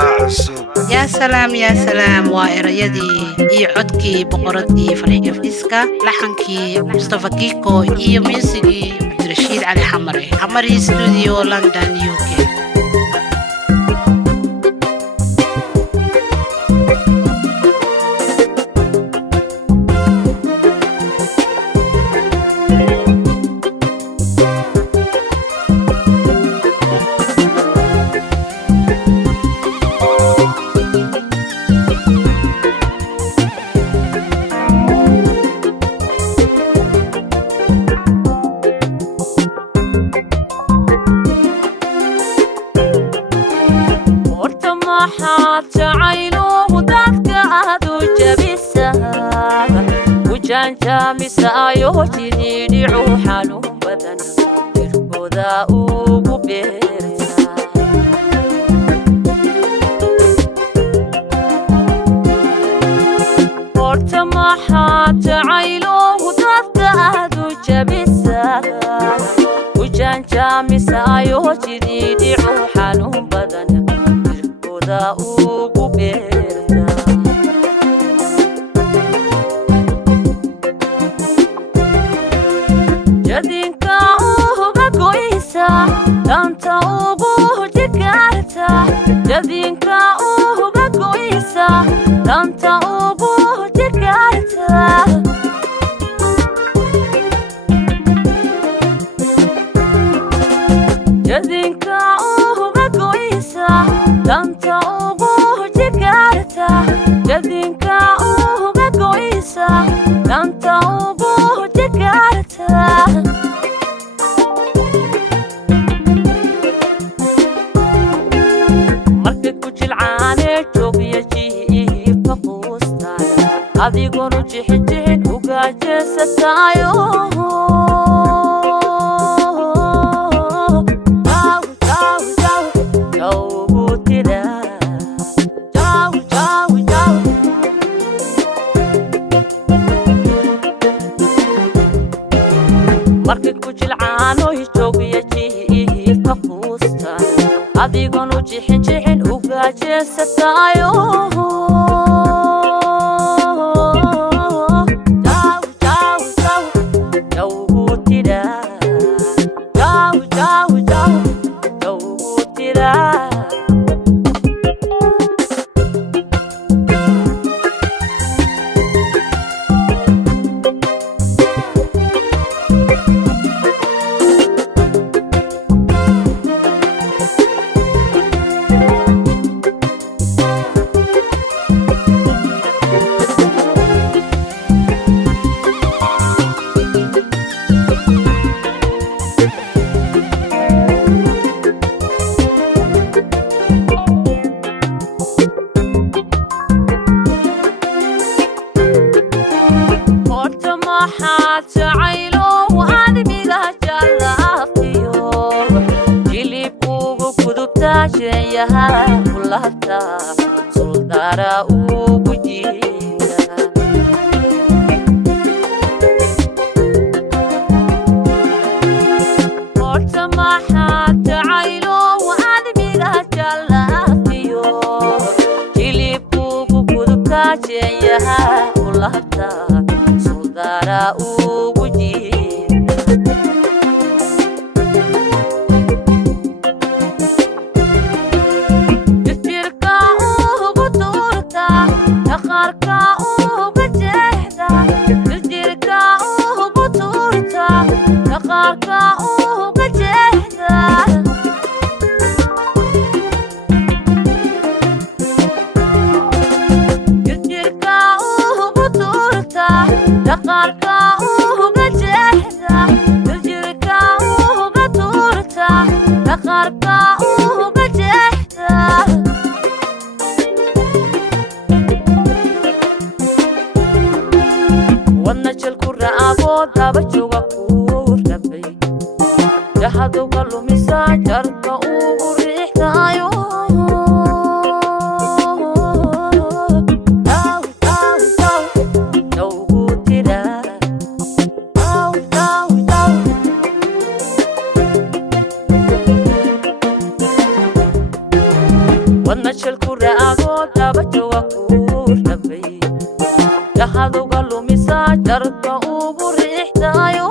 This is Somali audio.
يا سلام يا سلام وإريدي عدكي بقردي فريق فيسكا لحنكي مصطفى كيكو ميوسيقي عبد الرشيد علي حمري ستوديو لندن يوكي. مسايو جديد روحانو بدن تركودا ugu beerta horta maxaa jacaylo dadka aad u jabisa wajanja misaayo jidid ruuxanu badan tirkooda ugu beerta jadinka uga goysa danta ugu jigarta jadinka uga goysa danta ugu jigarta jadinka uga goysa danta ugu jigarta jadinka uga goysa danta ugu jigarta adigoo jixijin uga jeesatayo markay ku jilcaano joogiya jiifka fuustan adigoo jixijin uga jeesatayo suldara ugu jiida horta maxaa jacaylo admiga jalafiyo jilib ugu gudubtaajeeyaha kulahta suldara ugu jiida jahado kalumisa jarka ugu riixtayo wadna shilku raago dabajoga ku dhabay jahadowga lumisa jarka ugu riixdayo